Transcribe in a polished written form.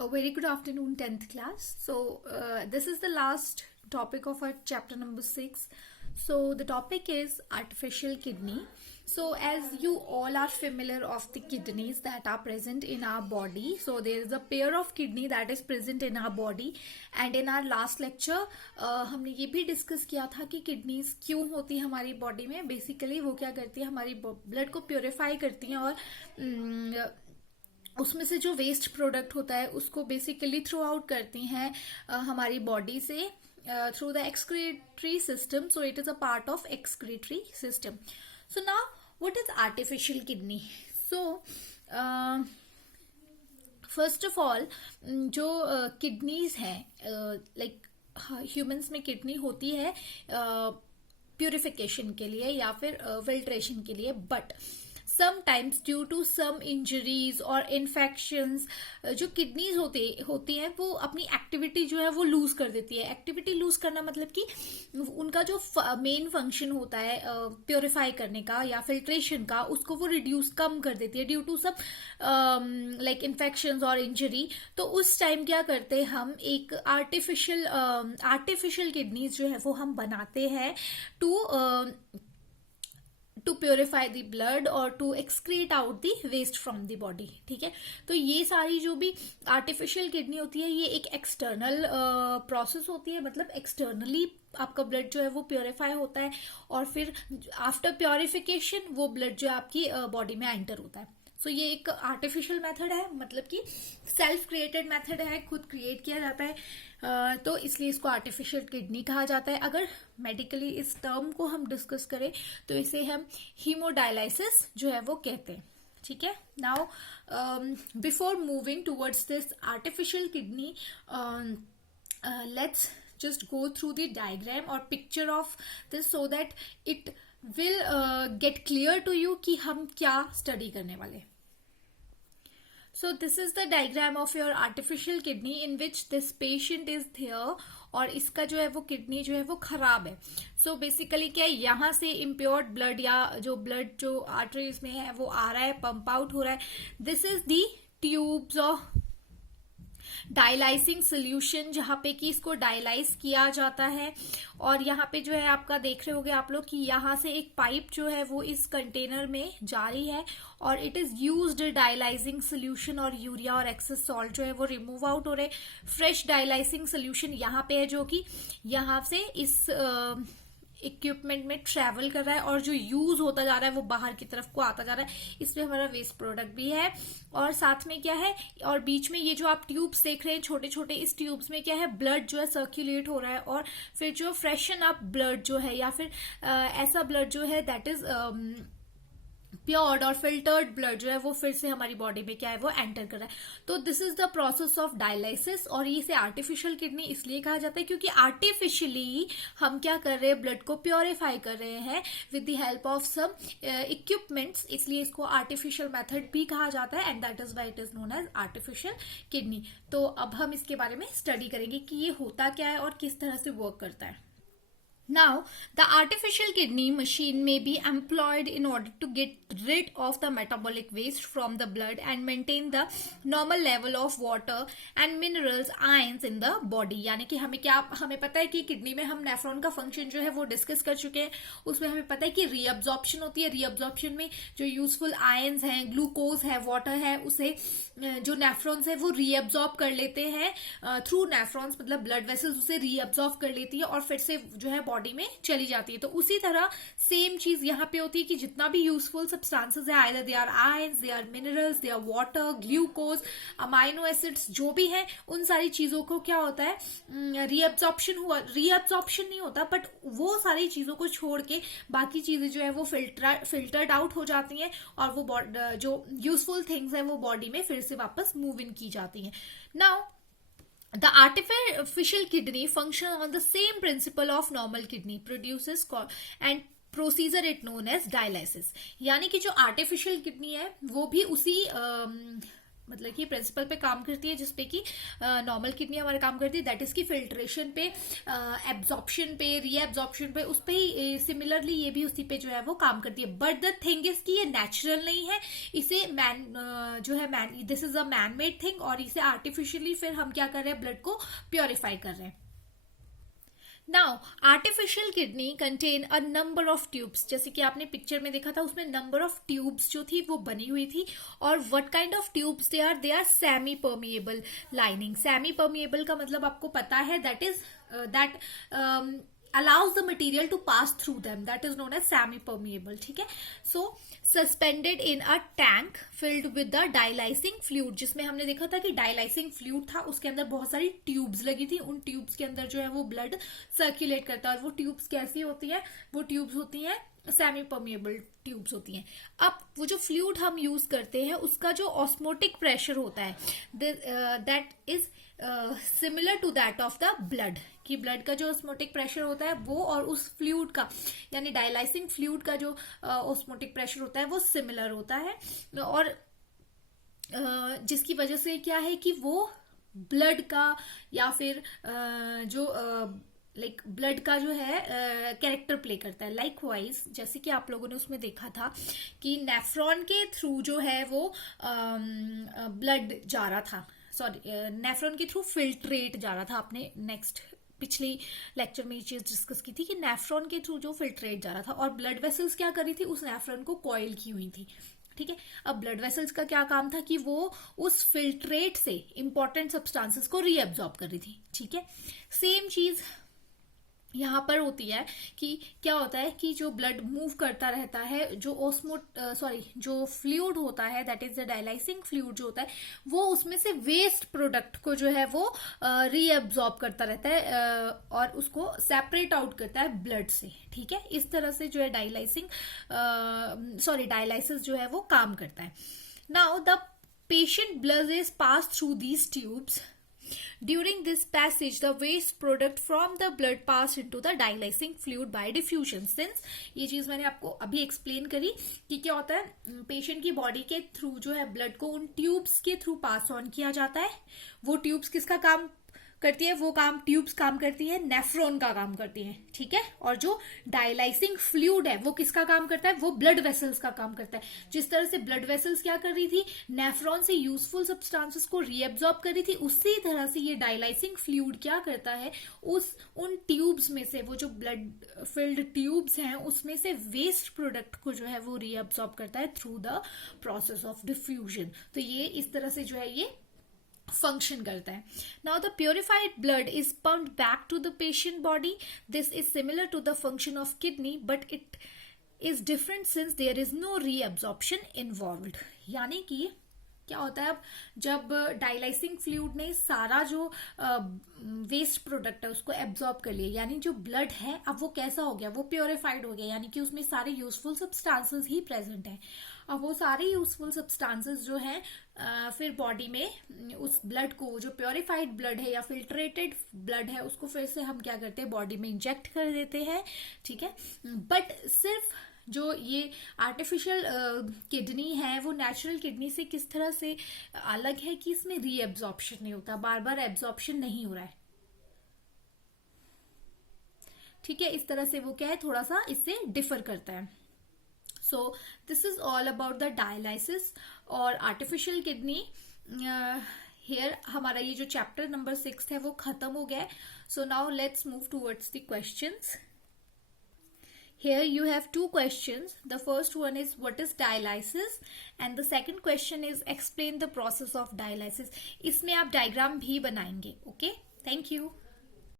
A very good afternoon, 10th class. This is the last topic of our chapter number 6. So, the topic is artificial kidney. So, as you all are familiar of the kidneys that are present in our body. So, there is a pair of kidney that is present in our body. And in our last lecture, हमने ये भी discuss किया था कि kidneys क्यों होती है हमारी बॉडी में. बेसिकली वो क्या करती है, हमारी ब्लड को प्योरीफाई करती हैं और उसमें से जो वेस्ट प्रोडक्ट होता है उसको बेसिकली थ्रू आउट करती हैं हमारी बॉडी से through the excretory system. So it is a part of excretory system. So now what is artificial kidney? So first of all जो किडनीज हैं, लाइक ह्यूमंस में किडनी होती है प्यूरिफिकेशन के लिए या फिर फिल्ट्रेशन के लिए, but sometimes due to some injuries और infections जो किडनीज होती हैं वो अपनी एक्टिविटी जो है वो लूज कर देती है. एक्टिविटी लूज करना मतलब कि उनका जो मेन फंक्शन होता है प्योरीफाई करने का या फिल्ट्रेशन का, उसको वो रिड्यूस कम कर देती है ड्यू टू सब लाइक इन्फेक्शंस और इंजरी. तो उस टाइम क्या करते हैं, हम एक आर्टिफिशियल किडनीज जो है वो हम बनाते हैं टू प्योरीफाई द ब्लड और to excrete out the waste from the body. ठीक है, तो ये सारी जो भी आर्टिफिशियल किडनी होती है ये एक एक्सटर्नल प्रोसेस होती है. मतलब एक्सटर्नली आपका ब्लड जो है वो प्योरीफाई होता है और फिर आफ्टर प्योरिफिकेशन वो ब्लड जो आपकी बॉडी में एंटर होता है. सो ये एक आर्टिफिशियल मेथड है, मतलब कि सेल्फ क्रिएटेड मेथड है, खुद क्रिएट किया जाता है. तो इसलिए इसको आर्टिफिशियल किडनी कहा जाता है. अगर मेडिकली इस टर्म को हम डिस्कस करें तो इसे हम हीमोडायलाइसिस जो है वो कहते हैं. ठीक है, now before moving towards this artificial kidney let's just go through the diagram or picture of this so that it will get clear to you कि हम क्या study करने वाले. So this is the diagram of your artificial kidney in which this patient is there और इसका जो है वो किडनी जो है वो खराब है. सो बेसिकली क्या है, यहाँ से इम्प्योर्ड ब्लड या जो ब्लड जो आर्टरीज में है वो आ रहा है, पंप आउट हो रहा है. This is the tubes of dialysing solution जहां पे कि इसको डायलाइज किया जाता है. और यहाँ पे जो है आपका देख रहे होगे आप लोग कि यहाँ से एक पाइप जो है वो इस कंटेनर में जा रही है और it is used dialysing solution और यूरिया और एक्सेस सॉल्ट जो है वो रिमूव आउट हो रहे. फ्रेश डायलाइजिंग सोल्यूशन यहाँ पे है जो कि यहाँ से इस इक्विपमेंट में ट्रेवल कर रहा है और जो यूज होता जा रहा है वो बाहर की तरफ को आता जा रहा है. इसमें हमारा वेस्ट प्रोडक्ट भी है और साथ में क्या है, और बीच में ये जो आप ट्यूब्स देख रहे हैं छोटे छोटे, इस ट्यूब्स में क्या है, ब्लड जो है सर्कुलेट हो रहा है और फिर जो फ्रेशन अप ब्लड जो है या फिर ऐसा ब्लड जो है दैट इज प्योर्ड और फिल्टर्ड ब्लड जो है वो फिर से हमारी बॉडी में क्या है वो एंटर कर रहा है. तो this is the process of dialysis. और इसे आर्टिफिशियल किडनी इसलिए कहा जाता है क्योंकि आर्टिफिशियली हम क्या कर रहे हैं, ब्लड को प्योरीफाई कर रहे हैं with the help of some equipments, इसलिए इसको आर्टिफिशियल मेथड भी कहा जाता है and that is why it is known as artificial kidney. तो अब हम इसके बारे में स्टडी करेंगे कि ये होता क्या है और किस तरह से वर्क करता है. Now, the artificial kidney machine may be employed in order to get rid of the metabolic waste from the blood and maintain the normal level of water and minerals, ions in the body. यानी कि हमें पता है कि kidney में हम nephron का function जो है वो डिस्कस कर चुके हैं. उसमें हमें पता है कि रीअब्जॉर्प्शन होती है. रीअब्जॉर्प्शन में जो यूजफुल आयंस हैं, ग्लूकोज है, वाटर है, उसे जो नेफ्रॉन्स है वो रीअब्जॉर्ब कर लेते हैं थ्रू नेफ्रॉन्स, मतलब ब्लड वेसल्स उसे रीअब्जॉर्ब कर लेती है और फिर से जो है बॉडी में चली जाती है. तो उसी तरह सेम चीज यहाँ पे होती है कि जितना भी यूजफुल सब्सटेंसेस है, either they are ions, they are minerals, they are water, glucose, amino acids, जो भी है उन सारी चीजों को क्या होता है, रीअब्जॉर्प्शन नहीं होता, बट वो सारी चीजों को छोड़ के बाकी चीजें जो है वो फिल्टर्ड आउट हो जाती हैं और वो जो यूजफुल थिंग्स है वो बॉडी में फिर से वापस मूव इन की जाती हैं. Now the artificial kidney function on the same principle of normal kidney, produces and procedure it known as dialysis. यानी कि जो artificial kidney है वो भी उसी मतलब कि प्रिंसिपल पे काम करती है जिसपे कि नॉर्मल किडनी हमारे काम करती है, दैट इज की फिल्ट्रेशन पे, एब्जॉर्प्शन पे, रीएब्जॉर्प्शन पे, उस पे ही सिमिलरली ये भी उसी पे जो है वो काम करती है। बट द थिंग इज कि ये नेचुरल नहीं है, इसे this is a man made thing, और इसे आर्टिफिशियली फिर हम क्या कर रहे हैं, ब्लड को प्योरीफाई कर रहे हैं। Now artificial kidney contain a number of tubes, जैसे कि आपने पिक्चर में देखा था, उसमें नंबर ऑफ ट्यूब्स जो थी वो बनी हुई थी। और what kind of tubes they are semi permeable lining. Semi permeable का मतलब आपको पता है, that is that allows the material to pass through them, that is known as semi permeable, ठीक है। So suspended in a tank filled with the dialysing fluid, जिसमें हमने देखा था कि डायलाइसिंग फ्लूइड था, उसके अंदर बहुत सारी ट्यूब्स लगी थी, उन ट्यूब्स के अंदर जो है वो ब्लड सर्कुलेट करता है। और वो ट्यूब्स कैसी होती है, वो ट्यूब्स होती हैं सेमी परमिएबल ट्यूब्स होती हैं। अब वो जो फ्लूइड हम यूज करते हैं उसका जो ऑस्मोटिक प्रेशर होता है, that is similar to that of the blood, कि ब्लड का जो ऑस्मोटिक प्रेशर होता है वो और उस फ्लूइड का, यानी डायलाइसिंग फ्लूइड का जो ऑस्मोटिक प्रेशर होता है वो सिमिलर होता है। और जिसकी वजह से क्या है कि वो ब्लड का या फिर जो लाइक ब्लड का जो है कैरेक्टर प्ले करता है। लाइक वाइज जैसे कि आप लोगों ने उसमें देखा था कि नेफ्रॉन के थ्रू जो है वो ब्लड जा रहा था, सॉरी नेफ्रॉन के थ्रू फिल्ट्रेट जा रहा था। आपने नेक्स्ट पिछली लेक्चर में ये चीज डिस्कस की थी कि नेफ्रॉन के थ्रू जो फिल्ट्रेट जा रहा था, और ब्लड वेसल्स क्या कर रही थी, उस नेफ्रॉन को कॉइल की हुई थी, ठीक है। अब ब्लड वेसल्स का क्या काम था कि वो उस फिल्ट्रेट से इंपॉर्टेंट सब्सटेंसेस को रीअब्सॉर्ब कर रही थी, ठीक है। सेम चीज यहाँ पर होती है कि क्या होता है कि जो ब्लड मूव करता रहता है, जो जो फ्लूइड होता है, दैट इज द डायलाइसिंग फ्लूइड जो होता है, वो उसमें से वेस्ट प्रोडक्ट को जो है वो रीअब्सॉर्ब करता रहता है और उसको सेपरेट आउट करता है ब्लड से, ठीक है। इस तरह से जो है डायलाइसिस जो है वो काम करता है। Now the patient blood is pass through these tubes. During this passage, the waste product from the blood pass into the dialysing fluid by diffusion. Since ये चीज मैंने आपको अभी एक्सप्लेन करी कि क्या होता है, पेशेंट की बॉडी के थ्रू जो है ब्लड को उन ट्यूब्स के थ्रू पास ऑन किया जाता है। वो ट्यूब्स किसका काम करती है, वो काम ट्यूब्स काम करती है, नेफ्रॉन का काम करती है, ठीक है। और जो डायलाइसिंग फ्लूइड है वो किसका काम करता है, वो ब्लड वेसल्स का काम करता है। जिस तरह से ब्लड वेसल्स क्या कर रही थी, नेफ्रॉन से यूजफुल सब्सटेंसेस को रीअब्सॉर्ब कर रही थी, उसी तरह से ये डायलाइसिंग फ्लूइड क्या करता है, उन ट्यूब्स में से, वो जो ब्लड फिल्ड ट्यूब्स हैं उसमें से वेस्ट प्रोडक्ट को जो है वो रीअब्सॉर्ब करता है through the process of diffusion. तो ये इस तरह से जो है ये फंक्शन करता है। Now the purified blood is pumped back to the patient body. This is similar to the function of kidney but it is different since there is no reabsorption involved. यानी कि क्या होता है, अब जब डायलाइसिंग फ्लूइड ने सारा जो वेस्ट प्रोडक्ट है उसको एब्जॉर्ब कर लिया, यानी जो ब्लड है अब वो कैसा हो गया, वो प्योरिफाइड हो गया, यानी कि उसमें सारे यूजफुल सब्सटेंसेस ही प्रेजेंट हैं। अब वो सारे यूजफुल सब्सटेंसेस जो हैं फिर बॉडी में उस ब्लड को, जो प्योरिफाइड ब्लड है या फिल्ट्रेटेड ब्लड है, उसको फिर से हम क्या करते हैं, बॉडी में इंजेक्ट कर देते हैं, ठीक है। बट सिर्फ जो ये आर्टिफिशियल किडनी है वो नेचुरल किडनी से किस तरह से अलग है कि इसमें रीएब्जॉर्प्शन नहीं होता, बार बार एब्जॉर्प्शन नहीं हो रहा है, ठीक है। इस तरह से वो क्या है, थोड़ा सा इससे डिफर करता है। So this is all about the dialysis और आर्टिफिशियल किडनी। हियर हमारा ये जो चैप्टर नंबर 6 है वो खत्म हो गया है। So now let's move towards the questions. Here you have two questions. The first one is what is dialysis and the second question is explain the process of dialysis. इसमें आप diagram भी बनाएंगे. Okay? Thank you.